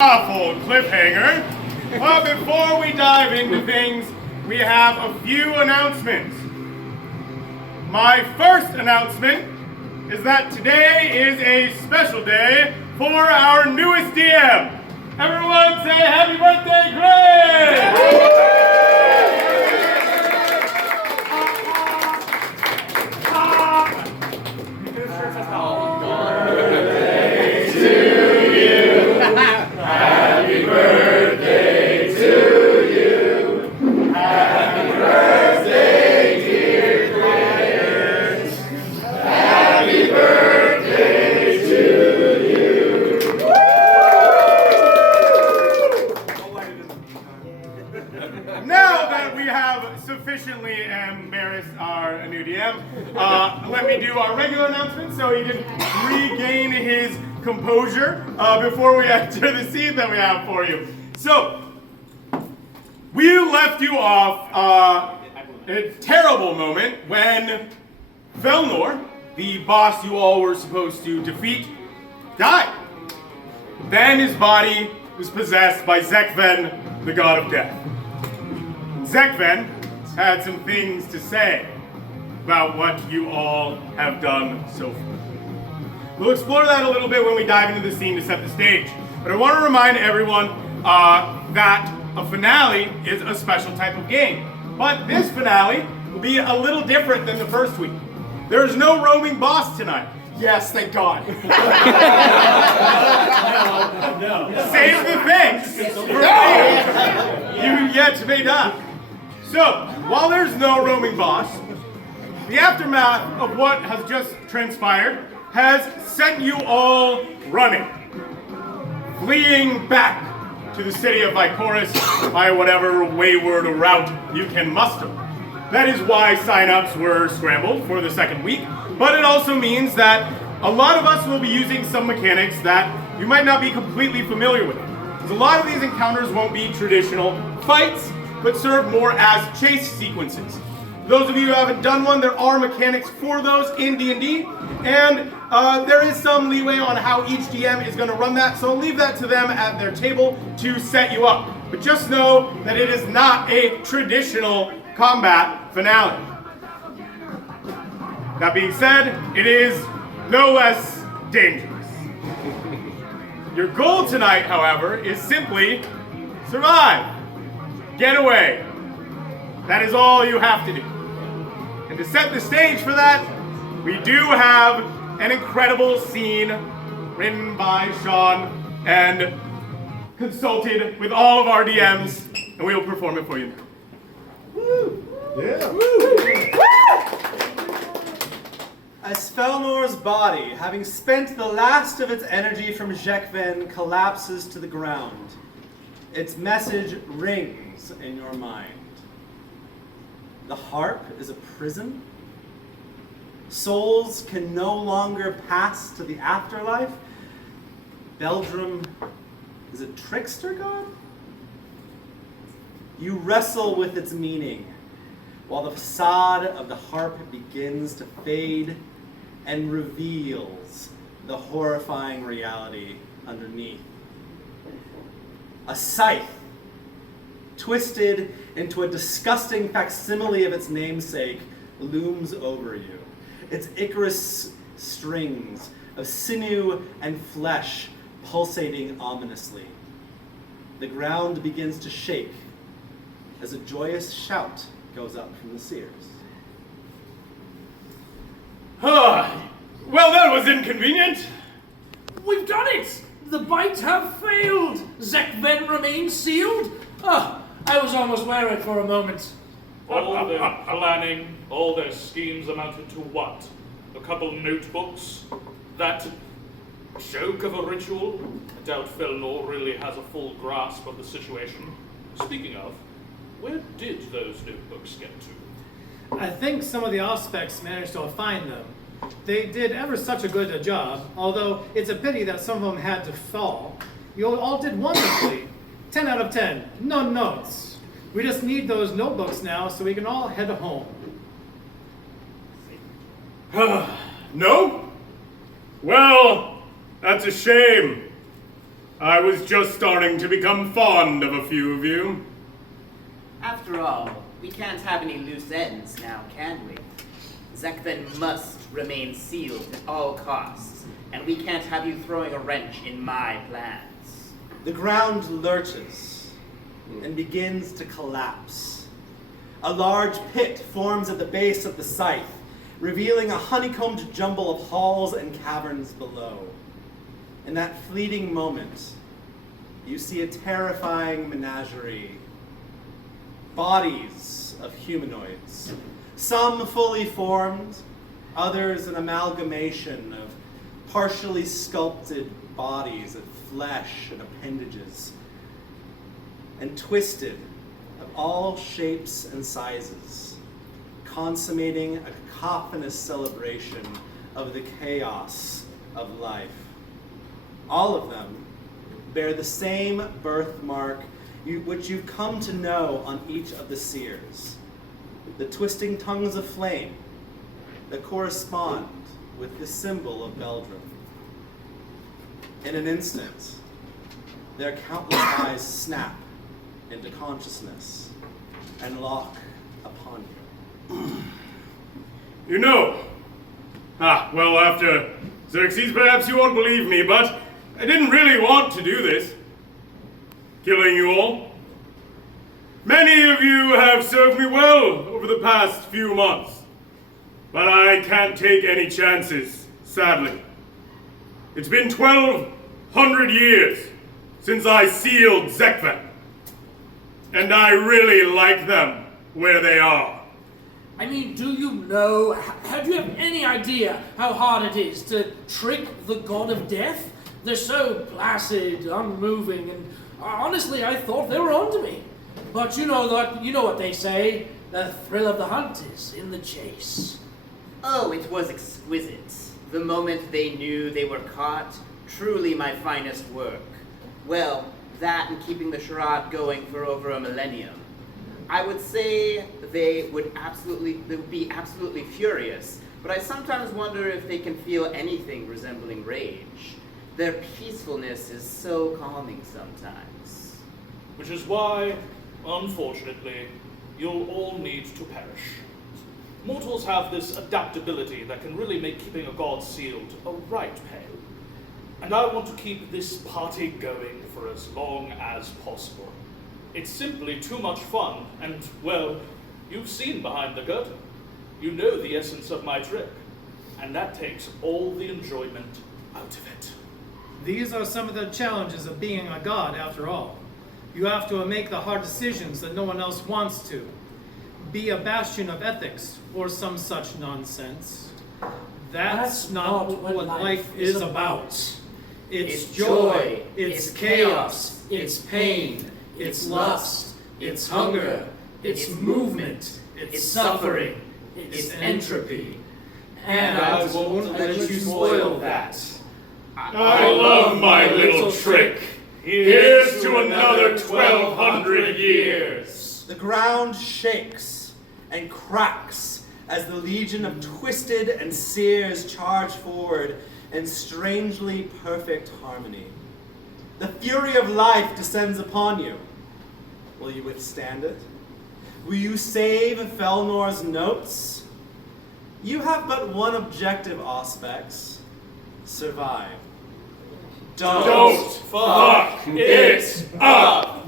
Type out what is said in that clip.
Awful cliffhanger. But before we dive into things, we have a few announcements. My first announcement is that today is a special day for our newest DM. Everyone say happy birthday, Greg! Happy birthday to you. Happy birthday, dear Clarence. Happy birthday to you. Now that we have sufficiently embarrassed our new DM, let me do our regular announcement so he can regain his composure before we enter the scene that we have for you. So, we left you off in a terrible moment when Velnor, the boss you all were supposed to defeat, died. Then his body was possessed by Zekven, the god of death. Zekven had some things to say about what you all have done so far. We'll explore that a little bit when we dive into the scene to set the stage. But I want to remind everyone that a finale is a special type of game. But this finale will be a little different than the first week. There is no roaming boss tonight. Yes, thank God. No. Save the thanks for later. You yet may die. So, while there's no roaming boss, the aftermath of what has just transpired has sent you all running, fleeing back to the city of Vichorus by whatever wayward route you can muster. That is why sign-ups were scrambled for the second week, but it also means that a lot of us will be using some mechanics that you might not be completely familiar with. Because a lot of these encounters won't be traditional fights, but serve more as chase sequences. Those of you who haven't done one, there are mechanics for those in D&D, and there is some leeway on how each DM is going to run that, so I'll leave that to them at their table to set you up. But just know that it is not a traditional combat finale. That being said, it is no less dangerous. Your goal tonight, however, is simply survive. Get away. That is all you have to do. And to set the stage for that, we do have an incredible scene written by Sean and consulted with all of our DMs, and we will perform it for you now. Woo! Yeah. Woo! As Felnor's body, having spent the last of its energy from Zekven, collapses to the ground, its message rings in your mind. The harp is a prison. Souls can no longer pass to the afterlife. Beldrum is a trickster god? You wrestle with its meaning, while the facade of the harp begins to fade and reveals the horrifying reality underneath. A scythe, twisted into a disgusting facsimile of its namesake, looms over you. Its Icarus strings of sinew and flesh pulsating ominously. The ground begins to shake as a joyous shout goes up from the seers. Well, that was inconvenient. We've done it! The bite have failed! Zekven remains sealed? I was almost worried for a moment. All their planning, all their schemes amounted to what? A couple notebooks? That joke of a ritual? I doubt Felnor really has a full grasp of the situation. Speaking of, where did those notebooks get to? I think some of the Auspecs managed to find them. They did ever such a good job, although it's a pity that some of them had to fall. You all did wonderfully. 10 out of 10. No notes. We just need those notebooks now so we can all head home. No? Well, that's a shame. I was just starting to become fond of a few of you. After all, we can't have any loose ends now, can we? Zekven must remain sealed at all costs, and we can't have you throwing a wrench in my plans. The ground lurches and begins to collapse. A large pit forms at the base of the scythe, revealing a honeycombed jumble of halls and caverns below. In that fleeting moment, you see a terrifying menagerie. Bodies of humanoids, some fully formed, others an amalgamation of partially sculpted bodies of flesh and appendages, and twisted of all shapes and sizes, consummating a cacophonous celebration of the chaos of life. All of them bear the same birthmark which you've come to know on each of the seers, the twisting tongues of flame that correspond with the symbol of Beldrum. In an instant, their countless eyes snap into consciousness and lock upon you. You know. Well, after Xerxes, perhaps you won't believe me, but I didn't really want to do this. Killing you all. Many of you have served me well over the past few months, but I can't take any chances, sadly. It's been 1,200 years since I sealed Zekven, and I really like them where they are. I mean, do you know, do you have any idea how hard it is to trick the god of death? They're so placid, unmoving, and honestly, I thought they were onto me. But you know what they say, the thrill of the hunt is in the chase. Oh, it was exquisite. The moment they knew they were caught, truly my finest work. Well, that and keeping the charade going for over a millennium. I would say they would be absolutely furious, but I sometimes wonder if they can feel anything resembling rage. Their peacefulness is so calming sometimes. Which is why, unfortunately, you'll all need to perish. Mortals have this adaptability that can really make keeping a god sealed a right pain. And I want to keep this party going for as long as possible. It's simply too much fun, and, well, you've seen behind the curtain. You know the essence of my trick, and that takes all the enjoyment out of it. These are some of the challenges of being a god, after all. You have to make the hard decisions that no one else wants to. Be a bastion of ethics, or some such nonsense. That's not what life is about. It's joy, it's chaos, it's pain, it's lust, it's hunger, it's movement, it's suffering, it's entropy. And I won't let you spoil that. I love my little trick. Here's to another 1,200 years. The ground shakes and cracks as the legion of twisted and seers charge forward in strangely perfect harmony. The fury of life descends upon you. Will you withstand it? Will you save Felnor's notes? You have but one objective, Auspex: survive. Don't fuck it up!